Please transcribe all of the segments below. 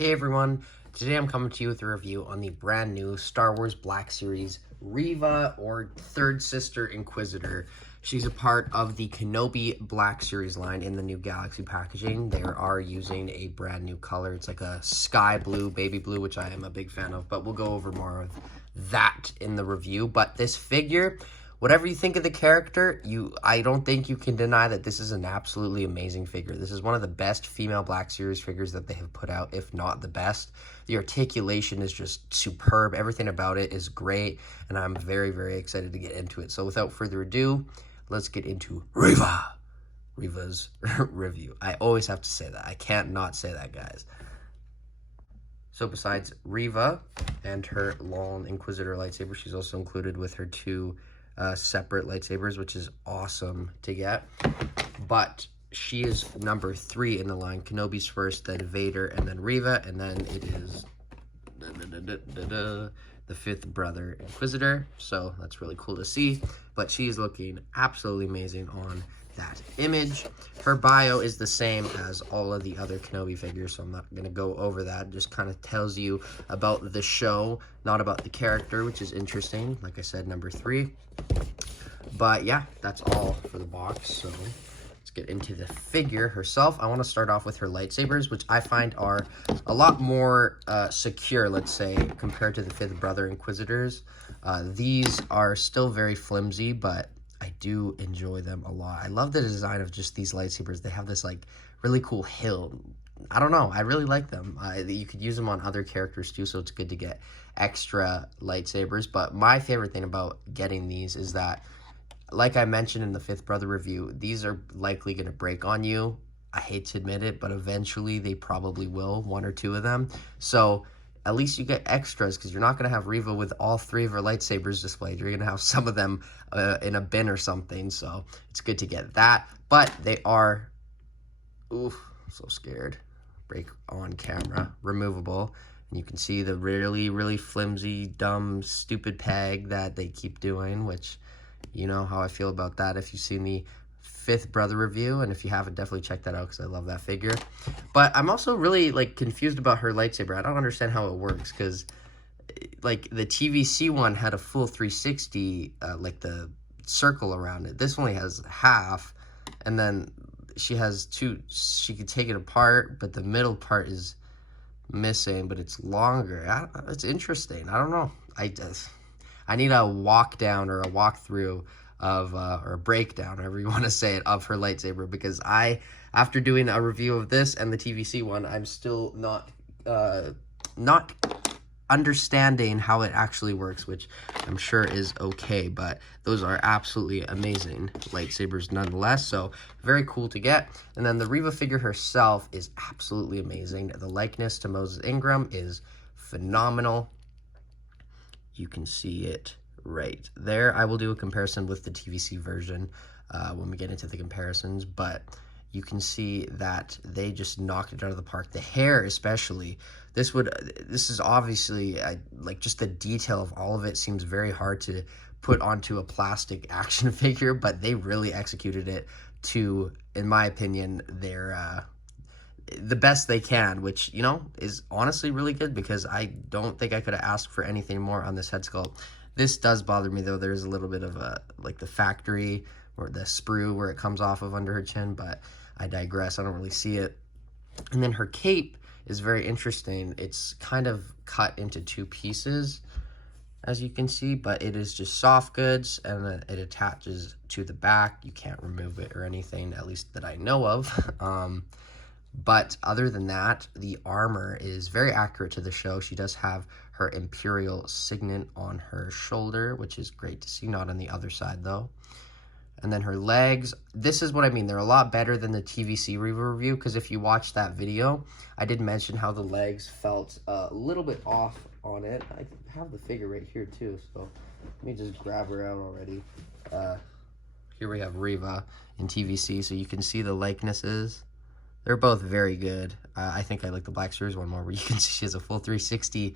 Hey everyone, today I'm coming to you with a review on the brand new Star Wars Black Series Reva, or third Sister Inquisitor. She's a part of the Kenobi Black Series line in the new Galaxy packaging. They are using a brand new color. It's like a sky blue, baby blue, which I am a big fan of, but we'll go over more of that in the review. But this figure, whatever you think of the character, I don't think you can deny that this is an absolutely amazing figure. This is one of the best female Black Series figures that they have put out, if not the best. The articulation is just superb. Everything about it is great, and I'm very, very excited to get into it. So without further ado, let's get into Reva's review. I always have to say that. I can't not say that, guys. So besides Reva and her long Inquisitor lightsaber, she's also included with her two separate lightsabers, which is awesome to get. But she is number 3 in the line. Kenobi's first, then Vader, and then Reva, and then it is the 5th brother Inquisitor. So that's really cool to see. But she's looking absolutely amazing on that image. Her bio is the same as all of the other Kenobi figures, so I'm not going to go over that. It just kind of tells you about the show, not about the character, which is interesting. Like I said, number 3. But yeah, that's all for the box. So let's get into the figure herself. I want to start off with her lightsabers, which I find are a lot more secure, let's say, compared to the 5th brother Inquisitors. These are still very flimsy, but I do enjoy them a lot. I love the design of just these lightsabers. They have this like really cool hilt. I don't know. I really like them. You could use them on other characters too, so it's good to get extra lightsabers. But my favorite thing about getting these is that, like I mentioned in the 5th brother review, these are likely going to break on you. I hate to admit it, but eventually they probably will, 1 or 2 of them. So at least you get extras, because you're not going to have Reva with all 3 of her lightsabers displayed. You're going to have some of them in a bin or something, so it's good to get that. But they are, oof, I'm so scared, break on camera, removable. And you can see the really, really flimsy, dumb, stupid peg that they keep doing, which, you know how I feel about that if you've seen the 5th brother review, and if you haven't, definitely check that out because I love that figure. But I'm also really like confused about her lightsaber. I don't understand how it works, because like the TVC one had a full 360, like the circle around it. This only has half, and then she has 2. She could take it apart, but the middle part is missing, but it's longer. It's interesting. I don't know. I need a walk down or a walkthrough of or a breakdown, however you want to say it, of her lightsaber, because after doing a review of this and the TVC one, I'm still not understanding how it actually works, which I'm sure is okay. But those are absolutely amazing lightsabers nonetheless, so very cool to get. And then the Reva figure herself is absolutely amazing. The likeness to Moses Ingram is phenomenal. You can see it right there. I will do a comparison with the TVC version when we get into the comparisons, but you can see that they just knocked it out of the park. The hair especially, this is obviously like just the detail of all of it seems very hard to put onto a plastic action figure, but they really executed it to, in my opinion, the best they can, which, you know, is honestly really good, because I don't think I could have asked for anything more on this head sculpt. This does bother me, though. There's a little bit of like the factory or the sprue where it comes off of under her chin, but I digress. I don't really see it. And then her cape is very interesting. It's kind of cut into 2 pieces, as you can see, but it is just soft goods, and then it attaches to the back. You can't remove it or anything, at least that I know of. But other than that, the armor is very accurate to the show. She does have her Imperial signet on her shoulder, which is great to see. Not on the other side, though. And then her legs, this is what I mean. They're a lot better than the TVC Reva review, because if you watch that video, I did mention how the legs felt a little bit off on it. I have the figure right here, too, so let me just grab her out already. Here we have Reva in TVC, so you can see the likenesses. They're both very good. I think I like the Black Series one more, where you can see she has a full 360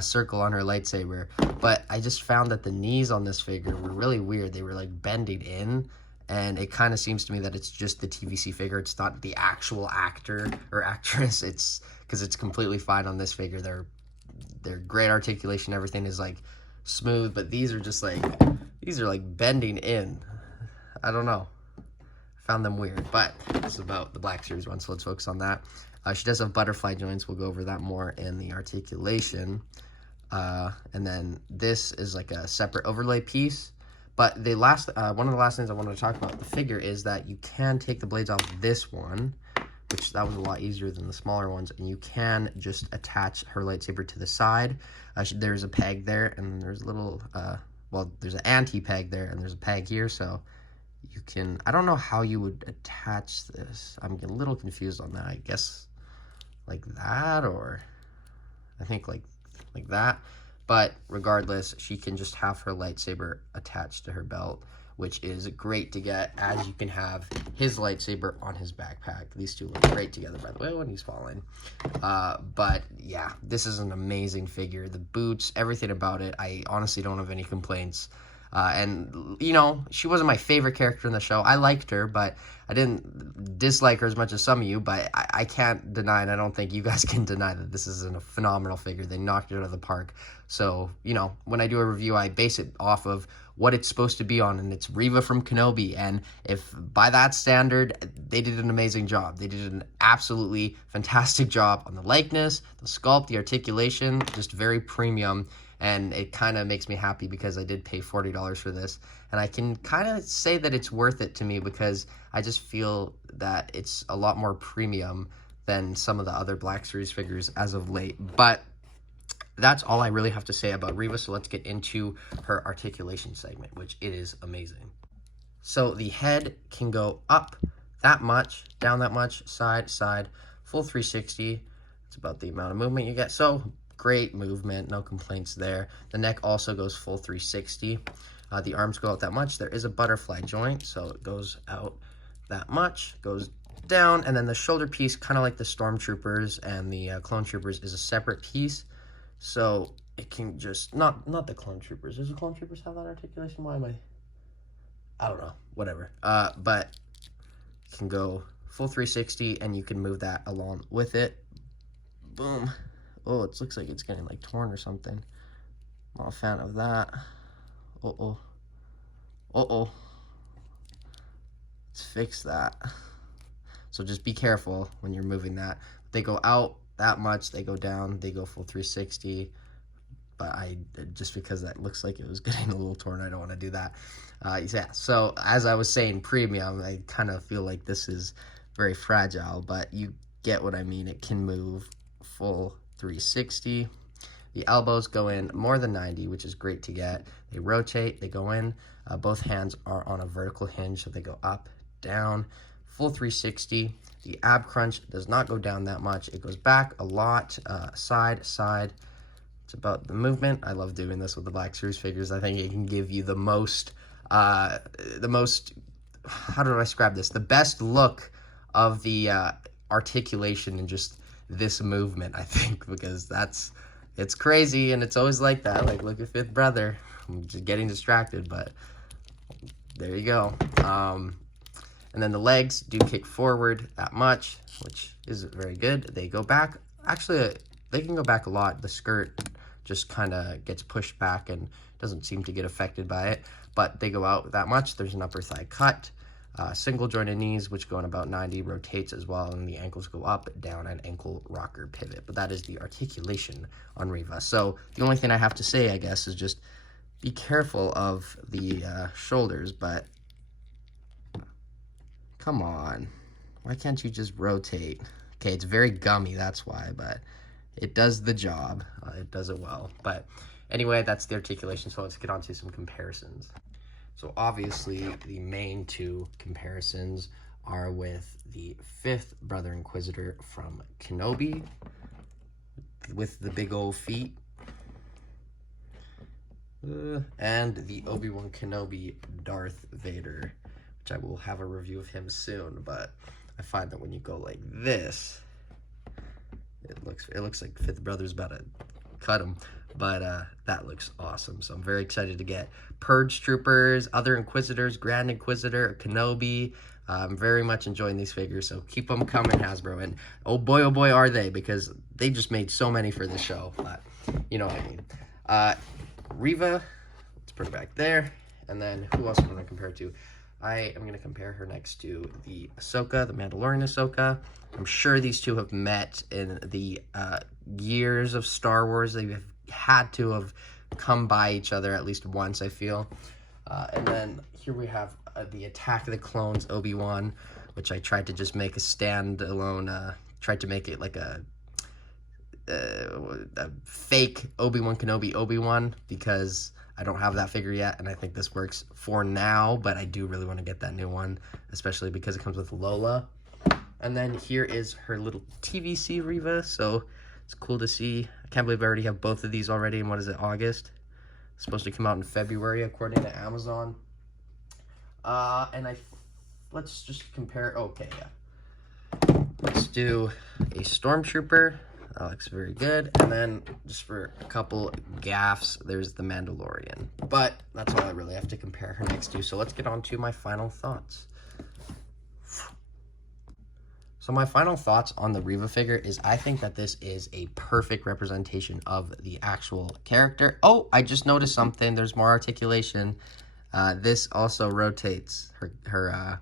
circle on her lightsaber. But I just found that the knees on this figure were really weird. They were like bending in, and it kind of seems to me that it's just the TVC figure. It's not the actual actor or actress. It's because it's completely fine on this figure. They're great articulation. Everything is like smooth, but these are just like, these are like bending in. I don't know. Found them weird, but this is about the Black Series one, so let's focus on that. She does have butterfly joints. We'll go over that more in the articulation. And then this is like a separate overlay piece. But one of the last things I wanted to talk about the figure is that you can take the blades off this one, which that was a lot easier than the smaller ones, and you can just attach her lightsaber to the side. There's a peg there, and there's a little, well, there's an anti-peg there, and there's a peg here, so you can, I don't know how you would attach this. I'm a little confused on that. I guess like that, or I think like that. But regardless, she can just have her lightsaber attached to her belt, which is great to get, as you can have his lightsaber on his backpack. These two look great together, by the way, when he's falling. But yeah, this is an amazing figure. The boots, everything about it, I honestly don't have any complaints. And, you know, she wasn't my favorite character in the show. I liked her, but I didn't dislike her as much as some of you. But I can't deny, and I don't think you guys can deny, that this is a phenomenal figure. They knocked it out of the park. So, you know, when I do a review, I base it off of what it's supposed to be on, and it's Reva from Kenobi. And if by that standard, they did an amazing job. They did an absolutely fantastic job on the likeness, the sculpt, the articulation, just very premium. And it kind of makes me happy because I did pay $40 for this. And I can kind of say that it's worth it to me because I just feel that it's a lot more premium than some of the other Black Series figures as of late. But that's all I really have to say about Reva. So let's get into her articulation segment, which it is amazing. So the head can go up that much, down that much, side, side, full 360. It's about the amount of movement you get. So great movement, no complaints there. The neck also goes full 360. The arms go out that much. There is a butterfly joint, so it goes out that much, goes down, and then the shoulder piece, kind of like the Stormtroopers and the Clone Troopers, is a separate piece. So it can just, not the Clone Troopers. Does the Clone Troopers have that articulation? Why am I don't know, whatever. But it can go full 360, and you can move that along with it. Boom. Oh, it looks like it's getting like torn or something. Not a fan of that. Uh-oh. Uh-oh. Let's fix that. So just be careful when you're moving that. They go out that much, they go down, they go full 360. But just because that looks like it was getting a little torn, I don't want to do that. Yeah, so as I was saying, premium, I kind of feel like this is very fragile, but you get what I mean. It can move full 360. The elbows go in more than 90, which is great to get. They rotate, they go in. Both hands are on a vertical hinge, so they go up, down, full 360. The ab crunch does not go down that much. It goes back a lot, side, side. It's about the movement. I love doing this with the Black Series figures. I think it can give you the most, how do I describe this? The best look of the articulation and just this movement, I think, because it's crazy, and it's always like that. Like, look at Fifth Brother. I'm just getting distracted, but there you go. And then the legs do kick forward that much, which isn't very good. They go back. Actually, they can go back a lot. The skirt just kind of gets pushed back and doesn't seem to get affected by it, but they go out that much. There's an upper thigh cut. Single jointed knees, which go in about 90, rotates as well, and the ankles go up, down, and ankle rocker pivot. But that is the articulation on Reva. So the only thing I have to say, I guess, is just be careful of the shoulders, but come on. Why can't you just rotate? Okay, it's very gummy, that's why, but it does the job. It does it well. But anyway, that's the articulation, so let's get on to some comparisons. So obviously, the main two comparisons are with the Fifth Brother Inquisitor from Kenobi, with the big old feet, and the Obi-Wan Kenobi Darth Vader, which I will have a review of him soon, but I find that when you go like this, it looks like Fifth Brother's about to cut him. But that looks awesome. So I'm very excited to get Purge Troopers, other Inquisitors, Grand Inquisitor, Kenobi. I'm very much enjoying these figures, so keep them coming, Hasbro. And oh boy, are they, because they just made so many for the show. But you know what I mean. Reva, let's put her back there. And then who else am I going to compare it to? I am going to compare her next to the Ahsoka, the Mandalorian Ahsoka. I'm sure these two have met in the years of Star Wars. They have had to have come by each other at least once, I feel. And then here we have the Attack of the Clones Obi-Wan, which I tried to just make a standalone, tried to make it like a fake Obi-Wan Kenobi Obi-Wan, because I don't have that figure yet, and I think this works for now, but I do really want to get that new one, especially because it comes with Lola. And then here is her little TVC Reva, so it's cool to see. I can't believe I already have both of these already in, what is it, August? It's supposed to come out in February, according to Amazon. Let's just compare, okay, yeah. Let's do a Stormtrooper. That looks very good. And then just for a couple gaffes, there's the Mandalorian. But that's all I really have to compare her next to. So let's get on to my final thoughts. So my final thoughts on the Reva figure is I think that this is a perfect representation of the actual character. Oh, I just noticed something. There's more articulation. This also rotates. Her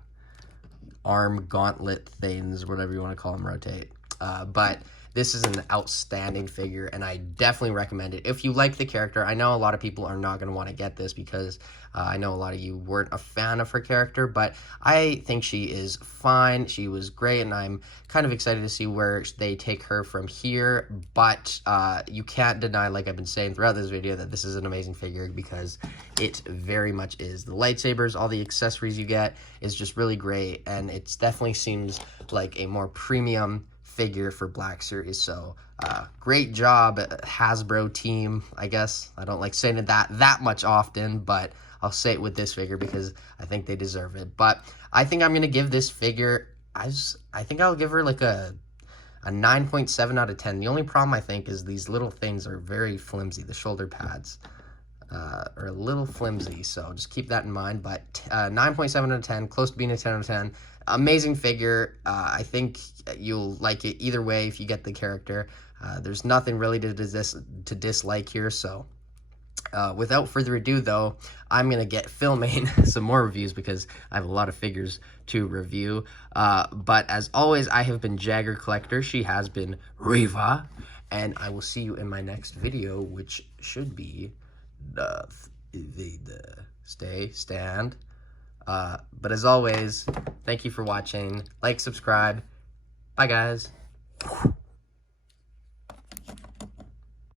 arm gauntlet things, whatever you want to call them, rotate. But this is an outstanding figure, and I definitely recommend it. If you like the character, I know a lot of people are not going to want to get this because I know a lot of you weren't a fan of her character, but I think she is fine. She was great, and I'm kind of excited to see where they take her from here. But you can't deny, like I've been saying throughout this video, that this is an amazing figure because it very much is. The lightsabers, all the accessories you get is just really great, and it definitely seems like a more premium figure for Black Series. So great job, Hasbro team, I guess. I don't like saying it that much often, but I'll say it with this figure because I think they deserve it. But I think I'm going to give this figure, I think I'll give her like a 9.7 out of 10. The only problem, I think, is these little things are very flimsy. The shoulder pads are a little flimsy, so just keep that in mind. But 9.7 out of 10, close to being a 10 out of 10. Amazing figure. I think you'll like it either way if you get the character. There's nothing really to dislike here, so without further ado, though, I'm going to get filming some more reviews because I have a lot of figures to review. But as always, I have been Jagger Collector. She has been Reva. And I will see you in my next video, which should be the stand. But as always, thank you for watching. Like, subscribe. Bye, guys.